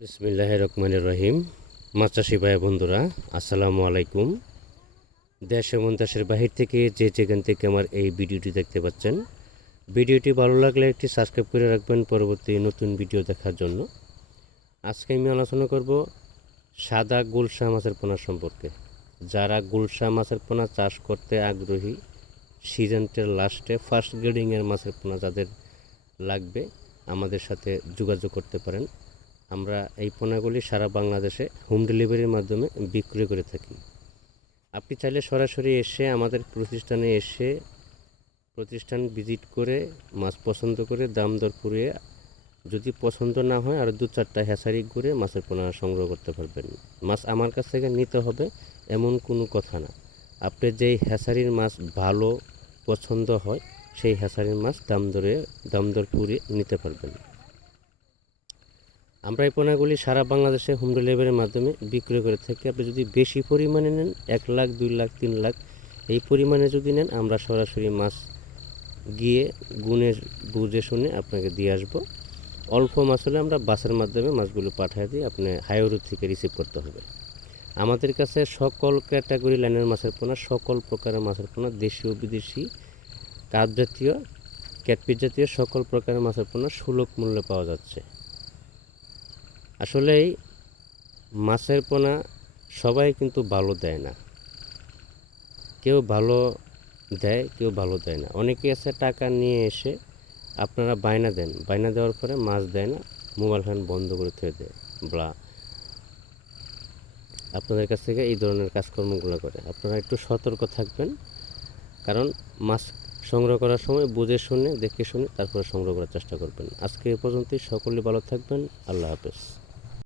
বিসমিল্লাহির রহমানির রহিম। মাছ চাষি ভাই বন্ধুরা, আসসালামু আলাইকুম। দেশ এবং দেশের বাহির থেকে যে যেখান থেকে আমার এই ভিডিওটি দেখতে পাচ্ছেন, ভিডিওটি ভালো লাগলে একটি সাবস্ক্রাইব করে রাখবেন পরবর্তী নতুন ভিডিও দেখার জন্য। আজকে আমি আলোচনা করব সাদা গুলশা মাছের পোনা সম্পর্কে। যারা গুলশা মাছের পোনা চাষ করতে আগ্রহী, সিজনের লাস্টে ফার্স্ট গ্রেডিংয়ের মাছের পোনা যাদের লাগবে আমাদের সাথে যোগাযোগ করতে পারেন। আমরা এই পোনাগুলি সারা বাংলাদেশে হোম ডেলিভারির মাধ্যমে বিক্রি করে থাকি। আপনি চাইলে সরাসরি এসে আমাদের প্রতিষ্ঠানে এসে প্রতিষ্ঠান ভিজিট করে মাছ পছন্দ করে দাম দর করিয়ে, যদি পছন্দ না হয় আর 2-4টা হ্যাচারি ঘুরে মাছের পোনা সংগ্রহ করতে পারবেন। মাছ আমার কাছ থেকে নিতে হবে এমন কোনো কথা না। আপনি যেই হ্যাচারির মাছ ভালো পছন্দ হয় সেই হ্যাচারির মাছ দাম দর করিয়ে নিতে পারবেন। আমরা এই পোনাগুলি সারা বাংলাদেশে হোম ডেলিভারির মাধ্যমে বিক্রি করে থাকি। আপনি যদি বেশি পরিমাণে নেন, 1 লাখ 2 লাখ 3 লাখ এই পরিমাণে যদি নেন, আমরা সরাসরি মাছ গিয়ে গুনে বুঝে শুনে আপনাকে দিয়ে আসবো। অল্প মাছ হলে আমরা বাসের মাধ্যমে মাছগুলো পাঠিয়ে দিই, আপনি হাইওয়ে থেকে রিসিভ করতে হবে। আমাদের কাছে সকল ক্যাটাগরি লাইনের মাছের পোনা, সকল প্রকারের মাছের পোনা, দেশীয় বিদেশি, কাপ জাতীয়, ক্যাটফিশ জাতীয় সকল প্রকারের মাছের পোনা সুলভ মূল্যে পাওয়া যাচ্ছে। আসলেই মাছের পোনা সবাই কিন্তু ভালো দেয় না, কেউ ভালো দেয়, কেউ ভালো দেয় না। অনেকে আছে টাকা নিয়ে এসে আপনারা বায়না দেন, বায়না দেওয়ার পরে মাছ দেয় না, মোবাইল ফোন বন্ধ করে থুয়ে দেয় ব্লা। আপনাদের কাছ থেকে এই ধরনের কাজকর্মগুলো করে। আপনারা একটু সতর্ক থাকবেন, কারণ মাছ সংগ্রহ করার সময় বুঝে শুনে দেখে শুনে তারপরে সংগ্রহ করার চেষ্টা করবেন। আজকে এ পর্যন্তই। সকলে ভালো থাকবেন। আল্লাহ হাফেজ।